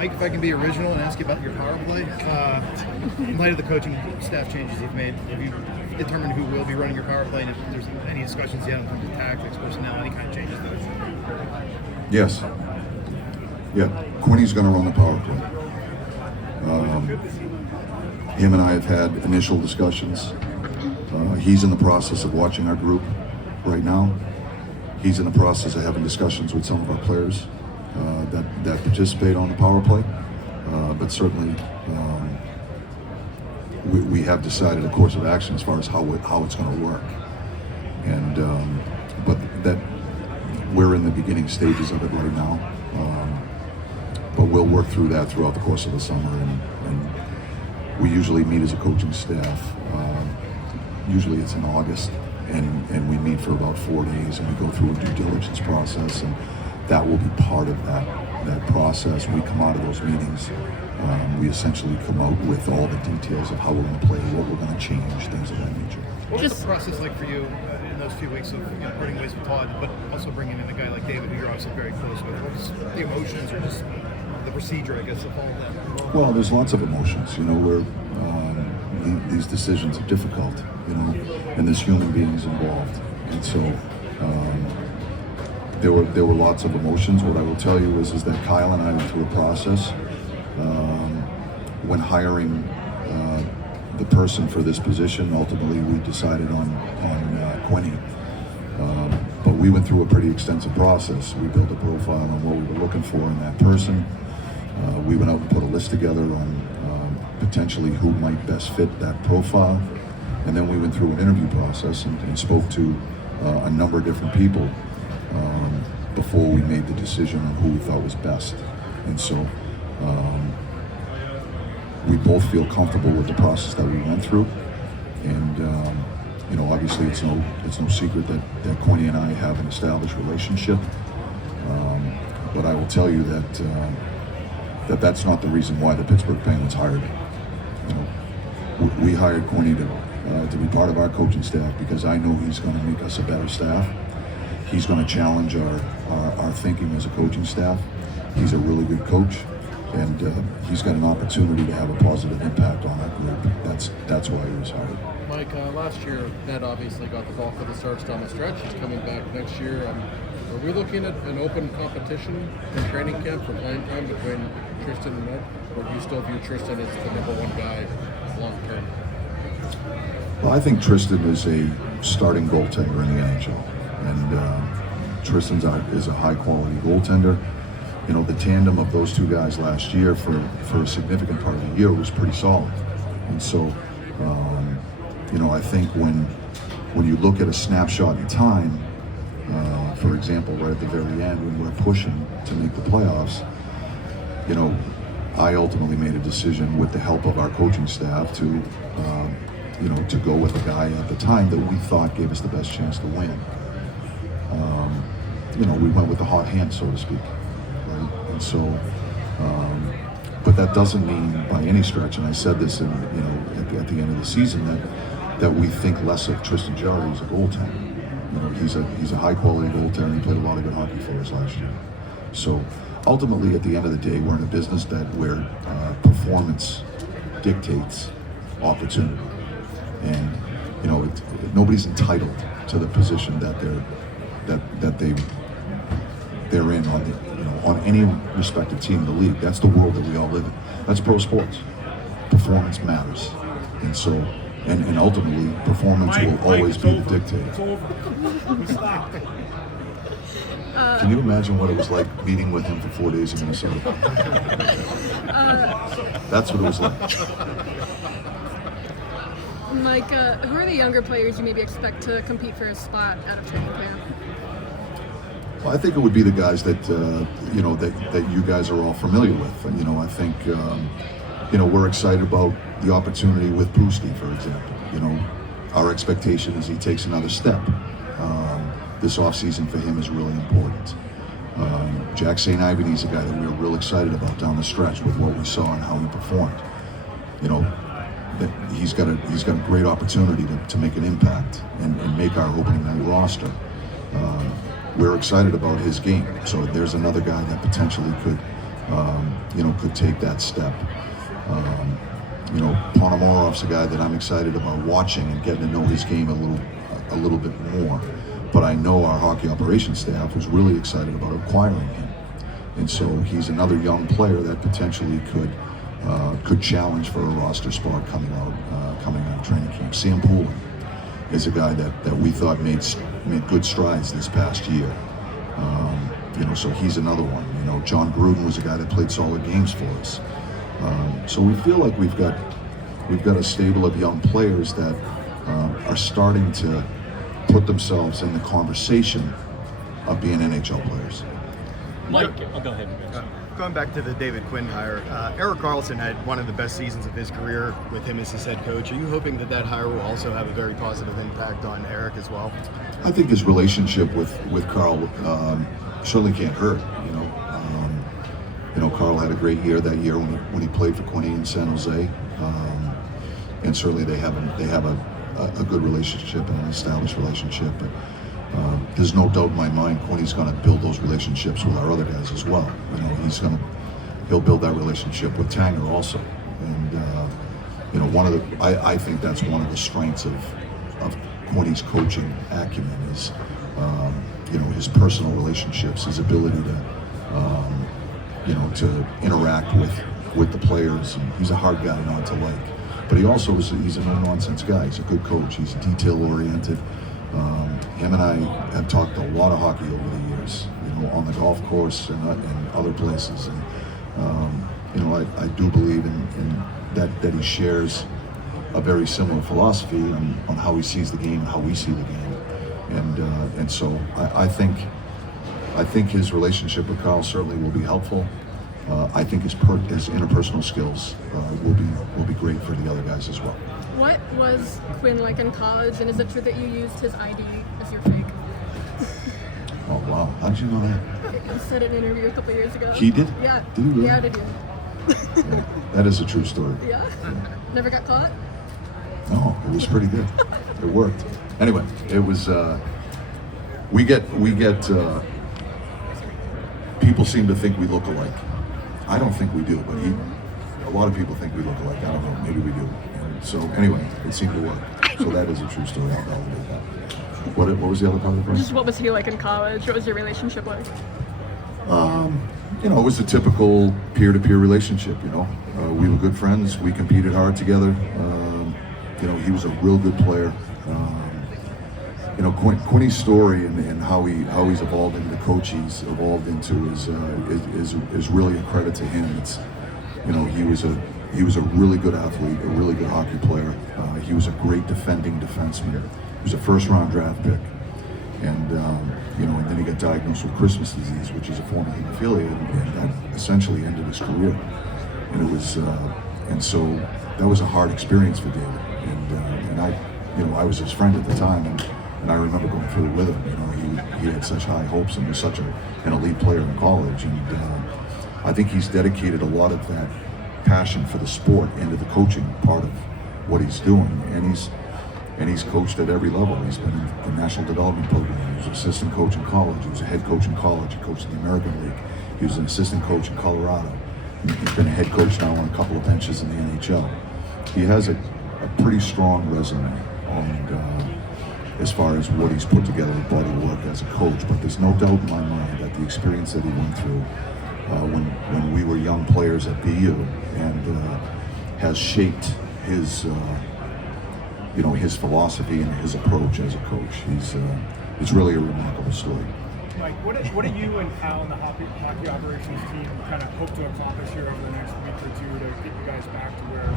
Mike, if I can be original and ask you about your power play, in light of the coaching staff changes you've made, have you determined who will be running your power play, and if there's any discussions yet in terms of tactics, personnel, any kind of changes there? Yes. Yeah, Quinny's going to run the power play. Him and I have had initial discussions. He's in the process of watching our group right now. He's in the process of having discussions with some of our players that participate on the power play. But certainly, we have decided a course of action as far as how it's going to work. And but that we're in the beginning stages of it right now. But we'll work through that throughout the course of the summer, and we usually meet as a coaching staff. Usually it's in August, and we meet for about 4 days, and we go through a due diligence process, and that will be part of that process. We come out of those meetings, we essentially come out with all the details of how we're going to play, what we're going to change, things of that nature. What was the process like for you in those few weeks of parting ways with Todd, but also bringing in a guy like David, who you're obviously very close with? What was the emotions, or just the procedure, I guess, of all of that? Well, there's lots of emotions. Where these decisions are difficult, and there's human beings involved, and so there were lots of emotions. What I will tell you is that Kyle and I went through a process when hiring the person for this position. Ultimately, we decided on Quinny, but we went through a pretty extensive process. We built a profile on what we were looking for in that person. We went out and put a list together on potentially who might best fit that profile, and then we went through an interview process and spoke to a number of different people before we made the decision on who we thought was best. And so we both feel comfortable with the process that we went through, and obviously it's no secret that Quinny and I have an established relationship, but I will tell you that's not the reason why the Pittsburgh Penguins hired him. We hired Quinny to be part of our coaching staff because I know he's going to make us a better staff. He's going to challenge our thinking as a coaching staff. He's a really good coach, and he's got an opportunity to have a positive impact on our group. That's why he was hired. Mike, last year, Ned obviously got the bulk of the starts down the stretch. He's coming back next year. Are we looking at an open competition in training camp for playing time between Tristan and Ned? Or do you still view Tristan as the number one guy long term? Well, I think Tristan is a starting goaltender in the NHL. And Tristan is a high-quality goaltender. The tandem of those two guys last year for a significant part of the year was pretty solid. And so, I think when you look at a snapshot in time, for example, right at the very end when we're pushing to make the playoffs, I ultimately made a decision with the help of our coaching staff to go with a guy at the time that we thought gave us the best chance to win. We went with the hot hand, so to speak, right? And so, but that doesn't mean by any stretch, and I said this at the end of the season, that we think less of Tristan Jarry as a goaltender. He's a high-quality goaltender. He played a lot of good hockey for us last year. So ultimately, at the end of the day, we're in a business where performance dictates opportunity, and nobody's entitled to the position that they're in on any respective team in the league. That's the world that we all live in. That's pro sports. Performance matters, and so. And ultimately, performance will always be the dictator. Can you imagine what it was like meeting with him for 4 days in Minnesota? That's what it was like. Mike, who are the younger players you maybe expect to compete for a spot out of training camp? Well, I think it would be the guys that that you guys are all familiar with. I think we're excited about the opportunity with Pooski, for example. Our expectation is he takes another step. This offseason for him is really important. Jack St. Ivany is a guy that we were real excited about down the stretch with what we saw and how he performed. That he's got a great opportunity to make an impact and make our opening night roster. We're excited about his game. So there's another guy that potentially could could take that step. Ponomarov's a guy that I'm excited about watching and getting to know his game a little bit more. But I know our hockey operations staff was really excited about acquiring him, and so he's another young player that potentially could challenge for a roster spot coming out of training camp. Sam Poulin is a guy that we thought made good strides this past year. So he's another one. John Gruden was a guy that played solid games for us. So we feel like we've got a stable of young players that are starting to put themselves in the conversation of being NHL players. Mike, go ahead. Going back to the David Quinn hire, Erik Carlson had one of the best seasons of his career with him as his head coach. Are you hoping that hire will also have a very positive impact on Erik as well? I think his relationship with Carl certainly can't hurt. Carl had a great year that year when he played for Quinny in San Jose, and certainly they have a good relationship and an established relationship. But there's no doubt in my mind Quinny's going to build those relationships with our other guys as well. He'll build that relationship with Tanger also, and I think that's one of the strengths of Quinny's coaching acumen is his personal relationships, his ability to interact with the players. And he's a hard guy not to like, but he's a no-nonsense guy. He's a good coach. He's detail-oriented. Him and I have talked a lot of hockey over the years, on the golf course and other places. And I do believe in that he shares a very similar philosophy on how he sees the game and how we see the game. And so I think his relationship with Carl certainly will be helpful. I think his interpersonal skills will be great for the other guys as well. What was Quinn like in college, and is it true that you used his ID as your fake? Oh wow, how'd you know that? I said in an interview a couple years ago. He did? Yeah. Did he really? Yeah, did you? Yeah, that is a true story. Yeah? Never got caught? No, it was pretty good. It worked. Anyway, it was, we get people seem to think we look alike. I don't think we do, but a lot of people think we look alike. I don't know, maybe we do. And so anyway, it seemed to work. So that is a true story. I'll validate that. What was the other part of the question? Just what was he like in college? What was your relationship like? It was a typical peer-to-peer relationship, we were good friends, we competed hard together. He was a real good player. Quinny's story and how he's evolved into the coach he's evolved into is really a credit to him. It's, he was a really good athlete, a really good hockey player. He was a great defending defenseman. He was a first-round draft pick. And then he got diagnosed with Christmas disease, which is a form of hemophilia, and that essentially ended his career. And it was, and so that was a hard experience for David. And I was his friend at the time, and I remember going through it with him. He had such high hopes and was such an elite player in college. And I think he's dedicated a lot of that passion for the sport into the coaching part of what he's doing. And he's coached at every level. He's been in the National Development Program. He was an assistant coach in college. He was a head coach in college. He coached in the American League. He was an assistant coach in Colorado. He's been a head coach now on a couple of benches in the NHL. He has a pretty strong resume as far as what he's put together with body work as a coach. But there's no doubt in my mind that the experience that he went through when we were young players at BU and has shaped his his philosophy and his approach as a coach. It's really a remarkable story. Mike, what do you and Kyle and the hockey operations team kind of hope to accomplish here over the next week or two to get you guys back to where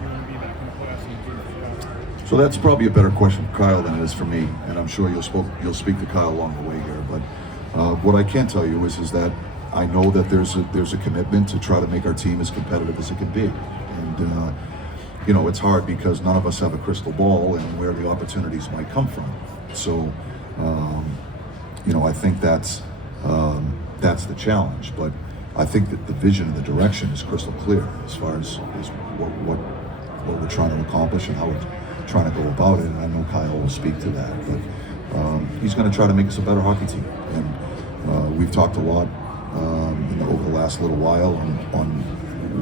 you want to be back in the playoffs and doing it? So that's probably a better question for Kyle than it is for me, and I'm sure you'll speak to Kyle along the way here. But what I can tell you is that I know that there's a commitment to try to make our team as competitive as it can be, and it's hard because none of us have a crystal ball and where the opportunities might come from. So, I think that's the challenge. But I think that the vision and the direction is crystal clear as far as what we're trying to accomplish and how we're trying to go about it. And I know Kyle will speak to that. But he's going to try to make us a better hockey team. And we've talked a lot over the last little while on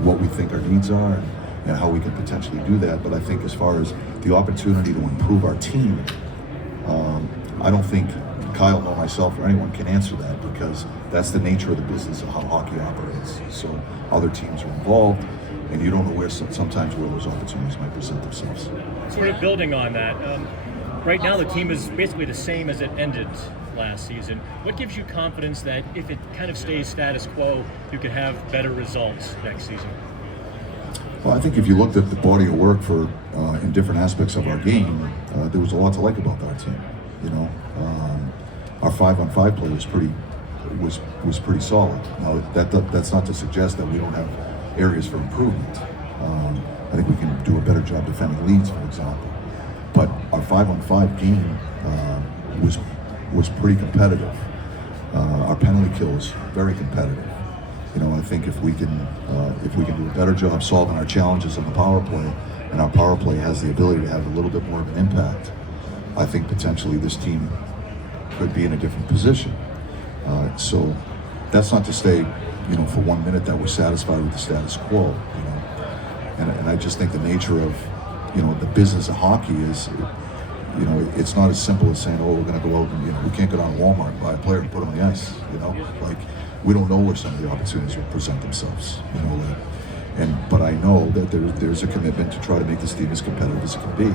what we think our needs are and how we can potentially do that. But I think as far as the opportunity to improve our team, I don't think Kyle or myself or anyone can answer that, because that's the nature of the business of how hockey operates. So other teams are involved, and you don't know sometimes where those opportunities might present themselves. Sort of building on that, right now the team is basically the same as it ended last season. What gives you confidence that if it kind of stays status quo, you could have better results next season? Well, I think if you looked at the body of work for in different aspects of our game, there was a lot to like about our team. Our 5-on-5 play was pretty solid. Now that's not to suggest that we don't have areas for improvement. I think we can do a better job defending leads, for example. But our 5-on-5 game was pretty competitive. Our penalty kill is very competitive. I think if we can do a better job solving our challenges in the power play, and our power play has the ability to have a little bit more of an impact, I think potentially this team could be in a different position. So that's not to say, for 1 minute that we're satisfied with the status quo. And I just think the nature of, the business of hockey is, it's not as simple as saying, oh, we're going to go out and, we can't go down to Walmart and buy a player and put him on the ice. Like, we don't know where some of the opportunities will present themselves. But I know that there's a commitment to try to make this team as competitive as it can be.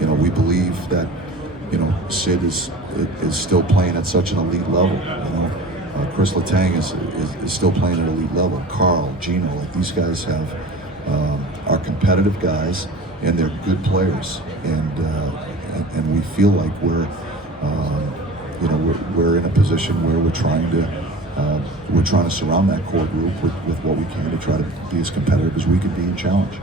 And we believe that Sid is still playing at such an elite level. Chris Letang is still playing at elite level. Carl, Gino, like these guys are competitive guys, and they're good players. And we feel like we're in a position where we're trying to surround that core group with what we can to try to be as competitive as we can be and challenge.